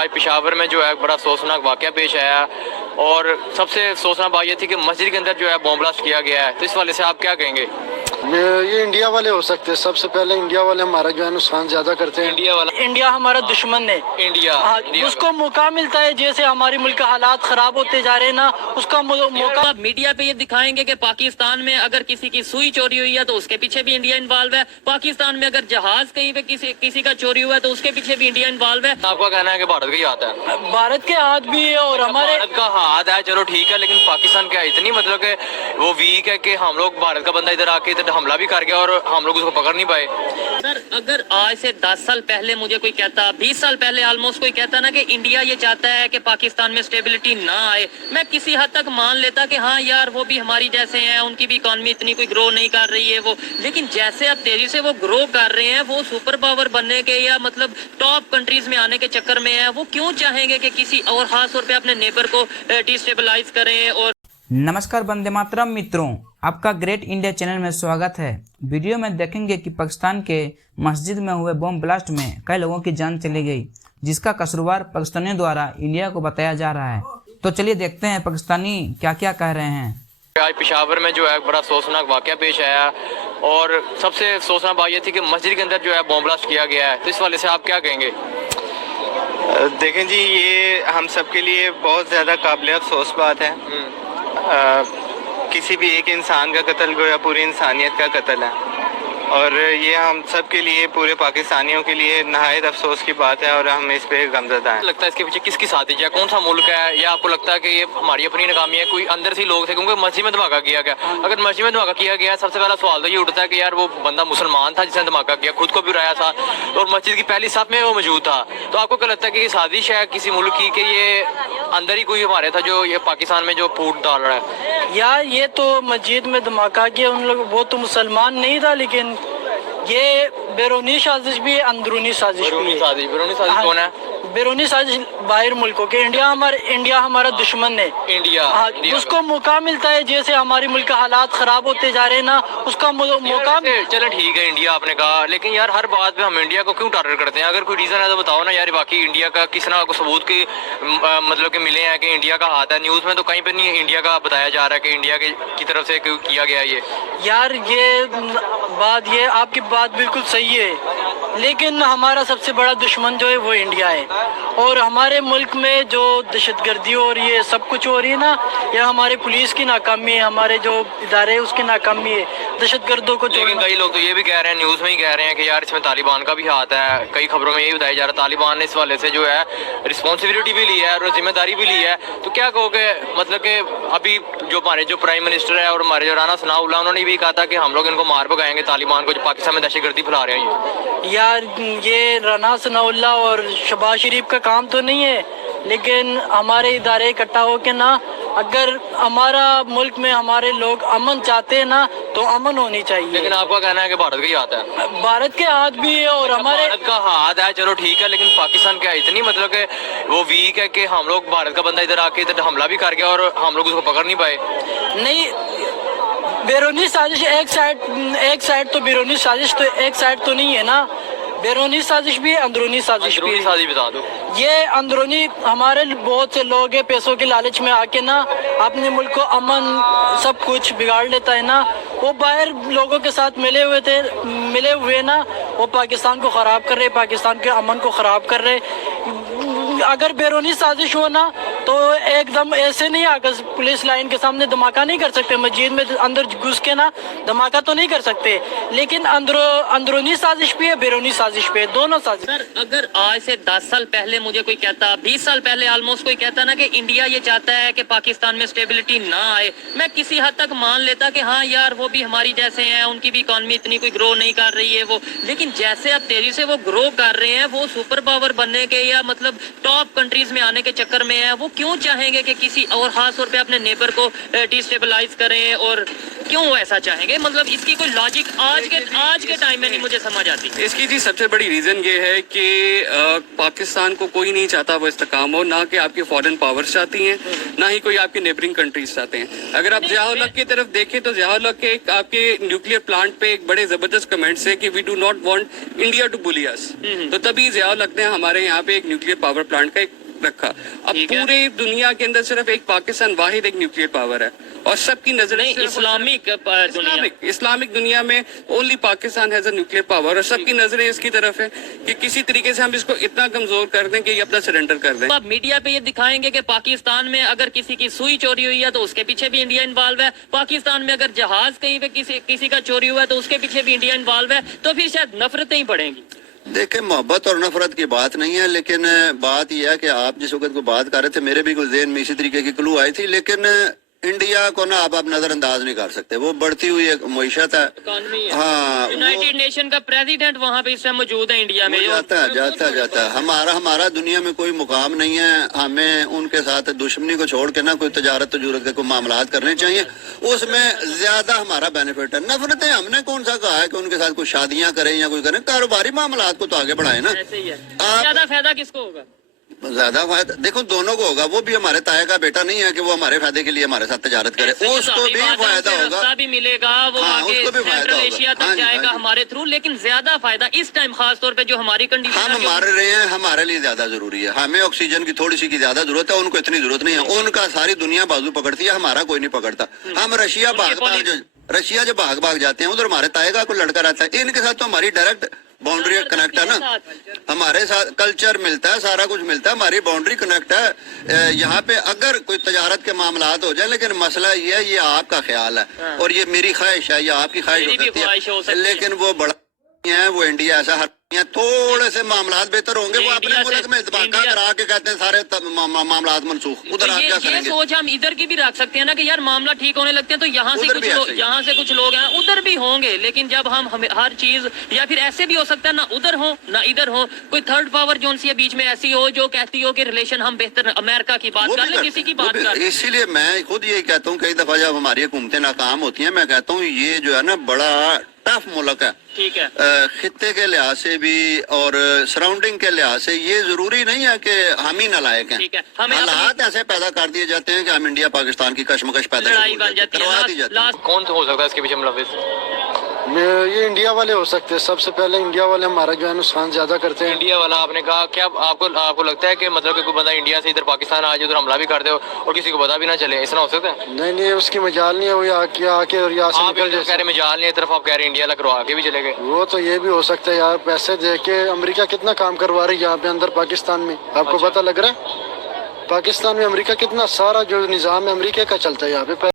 आज पेशावर में जो है बड़ा अफसोसनाक वाक़या पेश आया और सबसे अफसोसनाक बात ये थी कि मस्जिद के अंदर जो है बॉम्ब ब्लास्ट किया गया है, तो इस वाले से आप क्या कहेंगे? ये इंडिया वाले हो सकते हैं। सबसे पहले इंडिया वाले हमारा जो है नुकसान ज्यादा करते हैं। इंडिया हमारा दुश्मन है। इंडिया उसको मौका मिलता है, जैसे हमारे मुल्क का हालात खराब होते जा रहे हैं ना, उसका मौका। मीडिया पे ये दिखाएंगे कि पाकिस्तान में अगर किसी की सुई चोरी हुई है तो उसके पीछे भी इंडिया इन्वॉल्व है, पाकिस्तान में अगर जहाज कहीं पे किसी का चोरी हुआ है तो उसके पीछे भी इंडिया इन्वॉल्व है। आपका कहना है कि भारत का ही हाथ है? भारत के हाथ भी है और हमारे भारत का हाथ है, चलो ठीक है, लेकिन पाकिस्तान क्या इतनी मतलब कि वो वीक है कि हम लोग भारत का बंदा इधर आके इधर हमला भी कर गया और हम लोग उसको पकड़ नहीं पाए। सर अगर आज से 10 साल पहले मुझे कोई कहता, 20 साल पहले ऑलमोस्ट कोई कहता ना कि इंडिया ये चाहता है कि पाकिस्तान में स्टेबिलिटी ना आए, मैं किसी हद तक मान लेता कि हाँ यार वो भी हमारी जैसे हैं, उनकी भी इकॉनमी इतनी कोई ग्रो नहीं कर रही है वो, लेकिन जैसे अब तेजी से वो ग्रो कर रहे हैं, वो सुपर पावर बनने के या मतलब टॉप कंट्रीज में आने के चक्कर में है, वो क्यों चाहेंगे कि किसी और खास तौर पे अपने नेबर को डिस्टेबलाइज करें। और नमस्कार वंदे मातरम मित्रों, आपका ग्रेट इंडिया चैनल में स्वागत है। वीडियो में देखेंगे कि पाकिस्तान के मस्जिद में हुए बम ब्लास्ट में कई लोगों की जान चली गई, जिसका कसूरवार पाकिस्तानियों द्वारा इंडिया को बताया जा रहा है। तो चलिए देखते हैं पाकिस्तानी क्या क्या कह रहे हैं। आज पेशावर में जो है बड़ा अफसोसनाक वाक़या पेश आया और सबसे अफसोसनाक बात ये थी कि मस्जिद के अंदर जो है बॉम्ब ब्लास्ट किया गया है, तो इस वाले से आप क्या कहेंगे? देखें जी, ये हम सब के लिए बहुत ज़्यादा काबिल अफसोस बात है। किसी भी एक इंसान का कत्ल गोया पूरी इंसानियत का कत्ल है और ये हम सब के लिए, पूरे पाकिस्तानियों के लिए नहायत अफसोस की बात है और हम इस पे गमज़दा हैं। लगता है इसके पीछे किसकी साजिश है, कौन सा मुल्क है, या आपको लगता है कि ये हमारी अपनी नाकामी है, कोई अंदर से लोग थे? क्योंकि मस्जिद में धमाका किया गया, अगर मस्जिद में धमाका किया गया सबसे पहला सवाल तो ये उठता है कि यार वो बंदा मुसलमान था जिसने धमाका किया, खुद को भी उड़ाया था और मस्जिद की पहली सफ में वो मौजूद था, तो आपको क्या लगता है कि ये साजिश है किसी मुल्क की कि ये अंदर ही कोई हमारे था जो ये पाकिस्तान में जो फूट डाल रहा है? यार ये तो मस्जिद में धमाका किया उन लोग, वो तो मुसलमान नहीं था, लेकिन ये बैरूनी साजिश भी है, अंदरूनी साजिश भी है। बैरूनी साजिश कौन है? बैरूनी साजिश बाहर मुल्कों के। इंडिया हमारा दुश्मन है। इंडिया उसको मौका मिलता है, जैसे हमारे मुल्क का हालात खराब होते जा रहे हैं ना, उसका मौका। चलो ठीक है, इंडिया आपने कहा, लेकिन यार हर बात पे हम इंडिया को क्यों टारगेट करते हैं? अगर कोई रीजन है तो बताओ ना यार, बाकी इंडिया का किस तरह को सबूत के मतलब के मिले हैं कि इंडिया का हाथ है? न्यूज़ में तो कहीं पे नहीं इंडिया का बताया जा रहा है कि इंडिया की तरफ से किया गया ये। यार ये आपकी बात बिल्कुल सही है, लेकिन हमारा सबसे बड़ा दुश्मन जो है वो इंडिया है और हमारे मुल्क में जो दहशतगर्दी और ये सब कुछ हो रही है ना, ये हमारे पुलिस की नाकामी है, हमारे जो इदारे हैं उसकी नाकामी है दहशतगर्दों को। लेकिन कई लोग तो ये भी कह रहे हैं, न्यूज़ में ही कह रहे हैं कि यार इसमें तालिबान का भी हाथ है। कई खबरों में यही बताया जा रहा है तालिबान ने इस वाले से जो है रिस्पॉन्सिबिलिटी भी ली है और जिम्मेदारी भी ली है। तो क्या कहोगे, मतलब कि अभी जो हमारे जो प्राइम मिनिस्टर है और हमारे जो राना सनाउल्लाह, उन्होंने भी कहा था कि हम लोग इनको मार भगाएंगे तालिबान को जो पाकिस्तान में दहशतगर्दी फैला रहे हैं। यार ये राना सनाउल्लाह और शहबाज शरीफ का काम तो नहीं है, लेकिन हमारे इदारे इकट्ठा हो के ना, अगर हमारा मुल्क में हमारे लोग अमन चाहते हैं ना तो अमन होनी चाहिए। लेकिन आपका कहना है कि भारत का ही हाथ है? भारत के हाथ भी है और हमारे भारत का हाथ है, चलो ठीक है, लेकिन पाकिस्तान क्या इतनी मतलब कि वो वीक है कि हम लोग भारत का बंदा इधर आके इधर हमला भी कर गया और हम लोग उसको पकड़ नहीं पाए। नहीं, बैरूनी साजिश एक साइड तो बैरूनी साजिश तो एक साइड तो नहीं है ना, बैरूनी साजिश भी है, अंदरूनी साजिश भी है। साजिश बता दो। ये अंदरूनी हमारे बहुत से लोग हैं, पैसों के लालच में आके ना अपने मुल्क को अमन सब कुछ बिगाड़ लेता है ना, वो बाहर लोगों के साथ मिले हुए ना, वो पाकिस्तान को ख़राब कर रहे, पाकिस्तान के अमन को ख़राब कर रहे। अगर बैरूनी साजिश हो ना तो एकदम ऐसे नहीं आकर पुलिस लाइन के सामने धमाका नहीं कर सकते, मस्जिद में अंदर घुस के ना धमाका तो नहीं कर सकते, लेकिन अंदरूनी साजिश भी है, बैरूनी साजिश भी है, दोनों साजिश। सर अगर आज से 10 साल पहले मुझे कोई कहता, 20 साल पहले ऑलमोस्ट कोई कहता ना कि इंडिया ये चाहता है कि पाकिस्तान में स्टेबिलिटी ना आए, मैं किसी हद तक मान लेता कि हाँ यार वो भी हमारी जैसे हैं, उनकी भी इकॉनमी इतनी कोई ग्रो नहीं कर रही है वो, लेकिन जैसे अब तेजी से वो ग्रो कर रहे हैं, वो सुपर पावर बनने के या मतलब टॉप कंट्रीज में आने के चक्कर में है, वो क्यों चाहेंगे कि किसी और खास तौर पे अपने नेबर को डिस्टेबलाइज करें, और क्यों ऐसा चाहेंगे? मतलब इसकी कोई लॉजिक आज के टाइम में नहीं मुझे समझ आती। इसकी जी सबसे बड़ी रीजन ये है कि पाकिस्तान को कोई नहीं चाहता वो इस्तेकाम हो, ना कि आपकी फॉरेन पावर्स चाहती हैं, ना ही कोई आपकी नेबरिंग कंट्रीज चाहते हैं। अगर आप ज़िया-उल हक की तरफ देखें तो ज़िया-उल हक के आपके न्यूक्लियर प्लांट पे एक बड़े जबरदस्त कमेंट्स है कि we do not want India to bully us. तो तभी ज़िया-उल हक ने हमारे यहाँ पे एक न्यूक्लियर पावर प्लांट का एक रखा। अब पूरे दुनिया के अंदर सिर्फ एक पाकिस्तान वाहिद एक न्यूक्लियर पावर है और सबकी नजरें इस्लामिक दुनिया में only Pakistan has a nuclear power और सबकी नजरें इसकी तरफ है कि किसी तरीके से हम इसको इतना कमजोर कर दें कि ये अपना सरेंडर कर दें। आप मीडिया पे ये दिखाएंगे कि पाकिस्तान में अगर किसी की सुई चोरी हुई है तो उसके पीछे भी इंडिया इन्वॉल्व है, पाकिस्तान में अगर जहाज कहीं पे किसी का चोरी हुआ है तो उसके पीछे भी इंडिया इन्वॉल्व है, तो फिर शायद नफरतें ही बढ़ेंगी। देखें, मोहब्बत और नफरत की बात नहीं है, लेकिन बात यह है कि आप जिस वक्त को बात कर रहे थे मेरे भी कुछ ज़हन में इसी तरीके की क्लू आई थी, लेकिन इंडिया को ना आप नजरअंदाज नहीं कर सकते। वो बढ़ती हुई एक मईशत है। हाँ, यूनाइटेड नेशन का प्रेसिडेंट वहाँ पे इस टाइम मौजूद है इंडिया में। जाता है हमारा दुनिया में कोई मुकाम नहीं है। हमें उनके साथ दुश्मनी को छोड़ के ना कोई तजारत तजूरत के कोई मामलात करने चाहिए, उसमें ज्यादा हमारा बेनिफिट है। नफरतें हमने कौन सा कहा है कि उनके साथ कुछ शादियां करें या कोई करें, कारोबारी मामलात को तो आगे बढ़ाए ना। ऐसे ही है। ज्यादा फायदा किसको होगा? ज्यादा फायदा देखो दोनों को होगा। वो भी हमारे ताए का बेटा नहीं है कि वो हमारे फायदे के लिए हमारे साथ तजारत करे, उसको भी फायदा होगा, भी मिलेगा, वो आगे सेंट्रल एशिया तक जाएगा हमारे थ्रू। लेकिन ज्यादा फायदा इस टाइम खास तौर पे जो हमारी कंडीशन हम मार रहे हैं, हमारे लिए ज्यादा जरूरी है। हमें ऑक्सीजन की थोड़ी सी की ज्यादा जरूरत है, उनको इतनी जरूरत नहीं है। उनका सारी दुनिया बाजू पकड़ती है, हमारा कोई नहीं पकड़ता। हम रशिया जो भाग जाते हैं उधर हमारे ताएगा को लड़का रहता है। इनके साथ तो हमारी डायरेक्ट बाउंड्री कनेक्ट है ना, हमारे साथ कल्चर मिलता है, सारा कुछ मिलता है, हमारी बाउंड्री कनेक्ट है। यहाँ पे अगर कोई तजारत के मामलात हो जाए, लेकिन मसला ये है, ये आपका ख्याल है और ये मेरी ख्वाहिश है, ये आपकी ख्वाहिश हो सकती है, लेकिन वो बड़ा है, वो इंडिया ऐसा हर थोड़े से मामलात बेहतर होंगे, वो अपने मुल्क में इत्तफाक करा के कहते हैं सारे मामलात मनसूख। उधर आप क्या करेंगे? ये सोच हम इधर की भी रख सकते हैं ना कि यार मामला ठीक होने लगते हैं तो यहाँ से कुछ लोग हैं उधर भी होंगे, लेकिन जब हम हर चीज, या फिर ऐसे भी हो सकता है ना उधर हो ना इधर हो, कोई थर्ड पावर जो सी बीच में ऐसी हो जो कहती हो कि रिलेशन हम बेहतर अमेरिका की बात कर ले, किसी की बात कर ले। इसीलिए मैं खुद यही कहता हूँ, कई दफा जब हमारी हुकूमतें नाकाम होती हैं, मैं कहता हूँ ये जो है ना बड़ा टफ मुल्क है। ठीक है, खित्ते के लिहाज से भी और सराउंडिंग के लिहाज से ये जरूरी नहीं है कि हम ही नालायक हैं। हालात ऐसे पैदा कर दिए जाते हैं कि हम इंडिया पाकिस्तान की कशमकश पैदा करवा दी जाती है। कौन हो सकता है इसके पीछे मुलविस? ये इंडिया वाले हो सकते हैं। सबसे पहले इंडिया वाले हमारा जो है नुकसान ज्यादा करते हैं। इंडिया वाला आपने कहा, क्या आपको लगता है कि मतलब कि कोई बंदा इंडिया से इधर पाकिस्तान आ जाए, उधर हमला भी कर दे और किसी को पता भी ना चले, ऐसा हो सकता है? नहीं, उसकी मजाल नहीं है। वो आके और यहाँ से निकल जाए। कह रहे मजाल नहीं, तरफ आप कह रहे इंडिया लगवा के भी चले गए। वो तो ये भी हो सकता है यार, पैसे दे के अमेरिका कितना काम करवा रही है यहाँ पे अंदर पाकिस्तान में, आपको पता लग रहा है? पाकिस्तान में अमेरिका कितना सारा जो निज़ाम है अमेरिका का चलता है यहाँ पे।